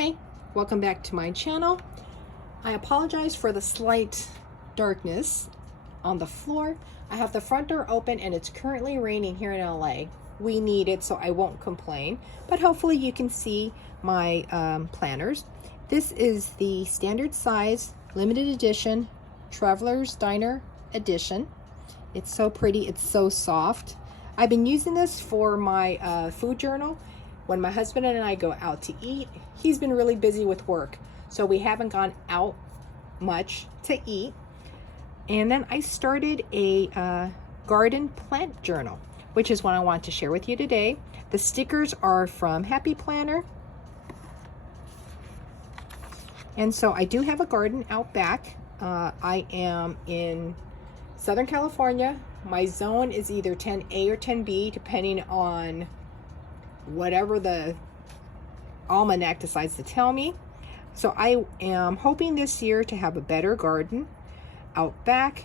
Hi, welcome back to my channel. I apologize for the slight darkness on the floor. I have the front door open and it's currently raining here in LA. We need it, so I won't complain, but hopefully you can see my planners. This is the standard size limited edition Traveler's Diner edition. It's so pretty, it's so soft. I've been using this for my food journal. When my husband and I go out to eat, he's been really busy with work, so we haven't gone out much to eat. And then I started a garden plant journal, which is what I want to share with you today. The stickers are from Happy Planner. And so I do have a garden out back. I am in Southern California. My zone is either 10A or 10B, depending on whatever the almanac decides to tell me. So I am hoping this year to have a better garden out back.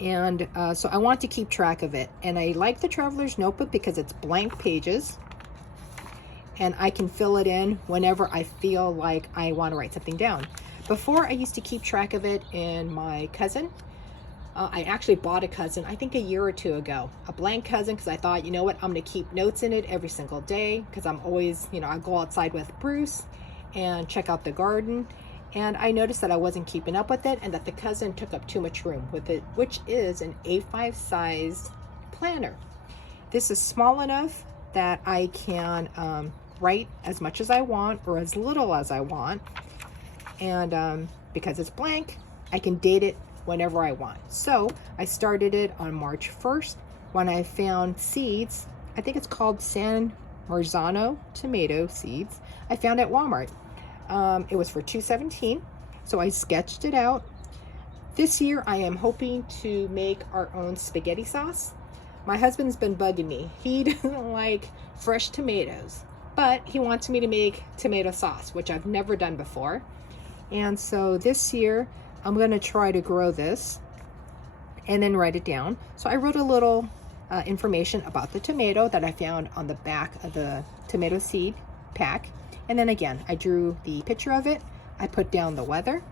And so I want to keep track of it. And I like the Traveler's Notebook because it's blank pages. And I can fill it in whenever I feel like I want to write something down. Before, I used to keep track of it in my cousin. I actually bought a cousin, I think a year or two ago, a blank cousin, because I thought, you know what, I'm going to keep notes in it every single day, because I'm always, I go outside with Bruce and check out the garden. And I noticed that I wasn't keeping up with it and that the cousin took up too much room with it, which is an A5 size planner. This is small enough that I can write as much as I want or as little as I want. And because it's blank, I can date it whenever I want. So I started it on March 1st when I found seeds. I think it's called San Marzano tomato seeds. I found at Walmart. It was for $2.17. So I sketched it out. This year I am hoping to make our own spaghetti sauce. My husband's been bugging me. He doesn't like fresh tomatoes, but he wants me to make tomato sauce, which I've never done before. And so this year I'm going to try to grow this and then write it down. So I wrote a little information about the tomato that I found on the back of the tomato seed pack. And then again, I drew the picture of it. I put down the weather.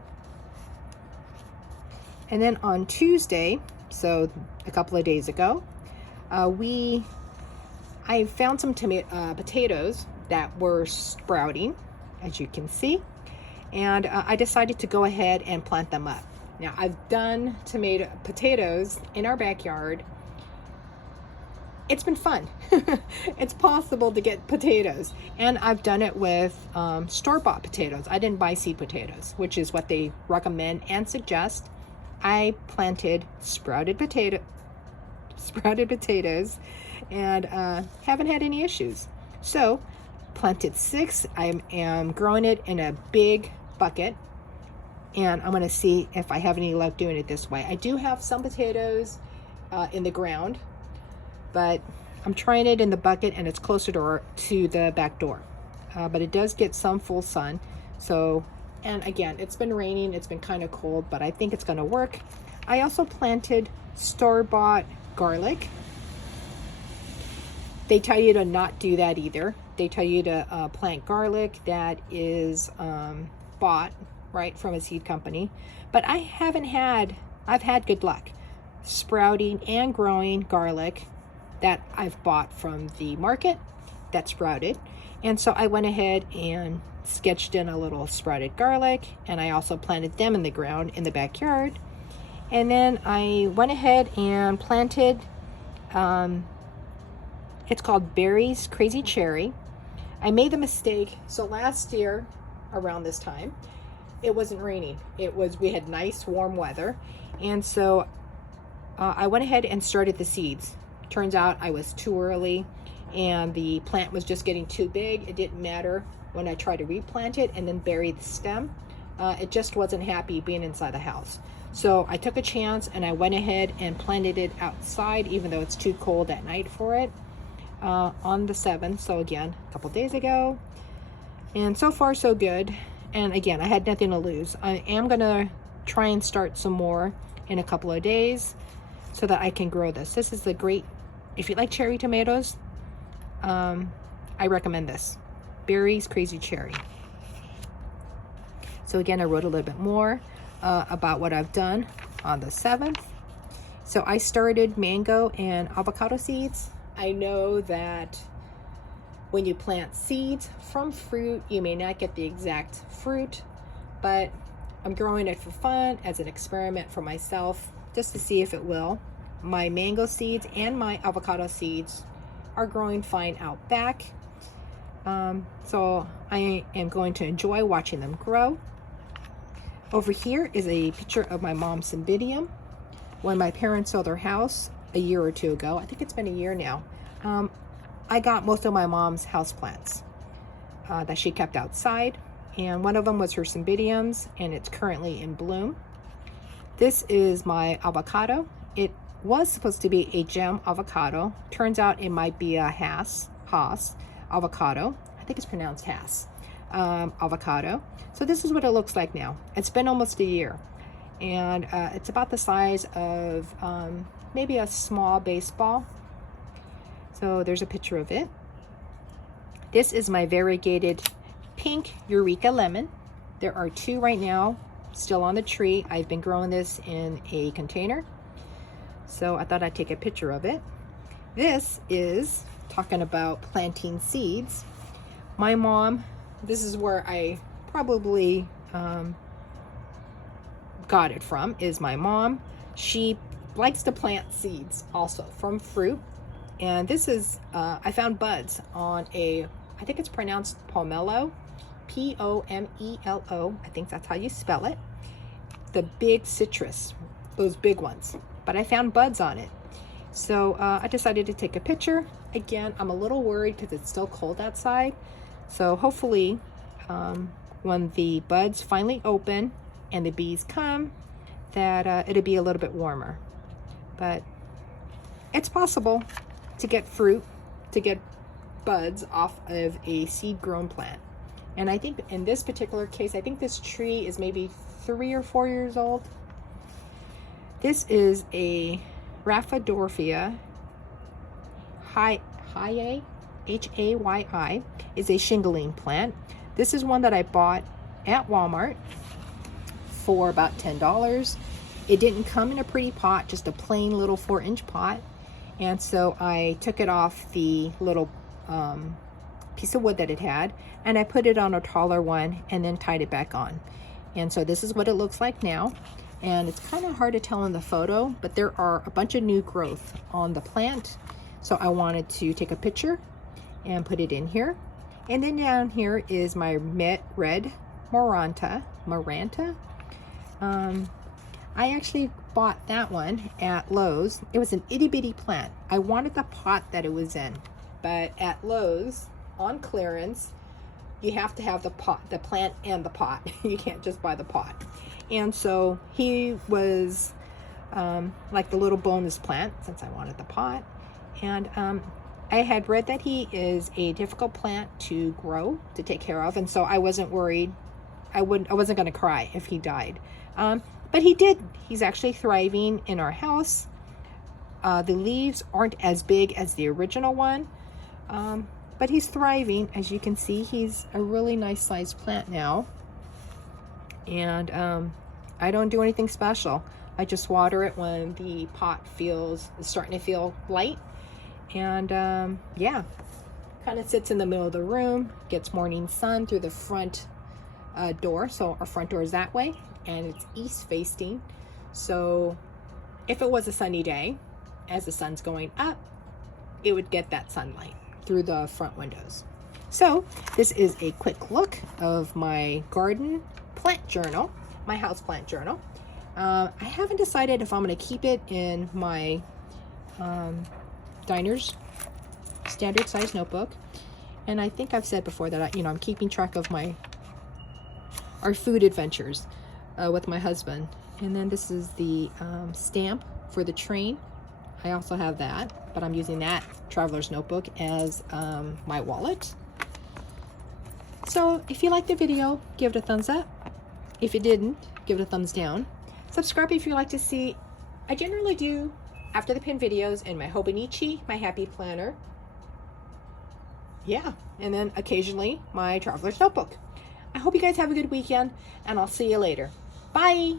And then on Tuesday, so a couple of days ago, I found some potatoes that were sprouting, as you can see. And I decided to go ahead and plant them up. Now, I've done potatoes in our backyard. It's been fun. It's possible to get potatoes. And I've done it with store-bought potatoes. I didn't buy seed potatoes, which is what they recommend and suggest. I planted sprouted potatoes and haven't had any issues. So planted 6. I am growing it in a big bucket, and I'm going to see if I have any luck doing it this way. I do have some potatoes in the ground, but I'm trying it in the bucket and it's closer to the back door, but it does get some full sun. So, and again, it's been raining, it's been kind of cold, but I think it's going to work. I also planted store-bought garlic. They tell you to not do that either. They tell you to plant garlic that is bought right from a seed company. But I've had good luck sprouting and growing garlic that I've bought from the market that sprouted. And so I went ahead and sketched in a little sprouted garlic, and I also planted them in the ground in the backyard. And then I went ahead and planted, it's called Barry's Crazy Cherry. I made the mistake. So last year around this time, it wasn't raining. We had nice warm weather. And so I went ahead and started the seeds. Turns out I was too early and the plant was just getting too big. It didn't matter when I tried to replant it and then bury the stem. It just wasn't happy being inside the house. So I took a chance and I went ahead and planted it outside, even though it's too cold at night for it. On the 7th, so again, a couple days ago, and so far so good. And again, I had nothing to lose. I am gonna try and start some more in a couple of days so that I can grow this. This is the great, if you like cherry tomatoes, I recommend this. Barry's Crazy Cherry. So again, I wrote a little bit more about what I've done on the 7th. So I started mango and avocado seeds. I know that when you plant seeds from fruit, you may not get the exact fruit, but I'm growing it for fun as an experiment for myself, just to see if it will. My mango seeds and my avocado seeds are growing fine out back. So I am going to enjoy watching them grow. Over here is a picture of my mom's cymbidium. When my parents sold their house a year or two ago, I think it's been a year now, I got most of my mom's houseplants that she kept outside, and one of them was her cymbidiums, and it's currently in bloom. This is my avocado. It was supposed to be a gem avocado. Turns out it might be a Hass avocado. I think it's pronounced Hass avocado. So this is what it looks like now. It's been almost a year, and it's about the size of maybe a small baseball. So there's a picture of it. This is my variegated pink Eureka lemon. There are 2 right now still on the tree. I've been growing this in a container, so I thought I'd take a picture of it. This is talking about planting seeds. My mom, this is where I probably got it from, is my mom. She likes to plant seeds also from fruit. And this is, I found buds on a, I think it's pronounced pomelo, P-O-M-E-L-O. I think that's how you spell it. The big citrus, those big ones. But I found buds on it. So I decided to take a picture. Again, I'm a little worried because it's still cold outside. So hopefully when the buds finally open and the bees come, that it'll be a little bit warmer. But it's possible to get fruit, to get buds off of a seed grown plant. And I think in this particular case, I think this tree is maybe 3 or 4 years old. This is a Rhaphidophia Hayai, H-A-Y-I, is a shingling plant. This is one that I bought at Walmart for about $10. It didn't come in a pretty pot, just a plain little 4-inch pot. And so I took it off the little piece of wood that it had, and I put it on a taller one and then tied it back on. And so this is what it looks like now. And it's kind of hard to tell in the photo, but there are a bunch of new growth on the plant. So I wanted to take a picture and put it in here. And then down here is my red Maranta. I actually bought that one at Lowe's. It was an itty bitty plant. I wanted the pot that it was in, but at Lowe's on clearance, you have to have the pot, the plant and the pot. You can't just buy the pot. And so he was like the little bonus plant since I wanted the pot. And I had read that he is a difficult plant to grow, to take care of, and so I wasn't worried. I wasn't going to cry if he died. But he did. He's actually thriving in our house. The leaves aren't as big as the original one, but he's thriving. As you can see, he's a really nice sized plant now. And I don't do anything special. I just water it when the pot is starting to feel light. And yeah, kind of sits in the middle of the room, gets morning sun through the front door. So our front door is that way, and it's east facing. So if it was a sunny day, as the sun's going up, it would get that sunlight through the front windows. So this is a quick look of my garden plant journal, my house plant journal. I haven't decided if I'm going to keep it in my Diner's standard size notebook. And I think I've said before that I'm keeping track of our food adventures with my husband. And then this is the stamp for the train. I also have that, but I'm using that traveler's notebook as my wallet. So if you liked the video, give it a thumbs up. If you didn't, give it a thumbs down. Subscribe if you like to see. I generally do after the pin videos in my Hobonichi, my Happy Planner. Yeah, and then occasionally my traveler's notebook. I hope you guys have a good weekend, and I'll see you later. Bye.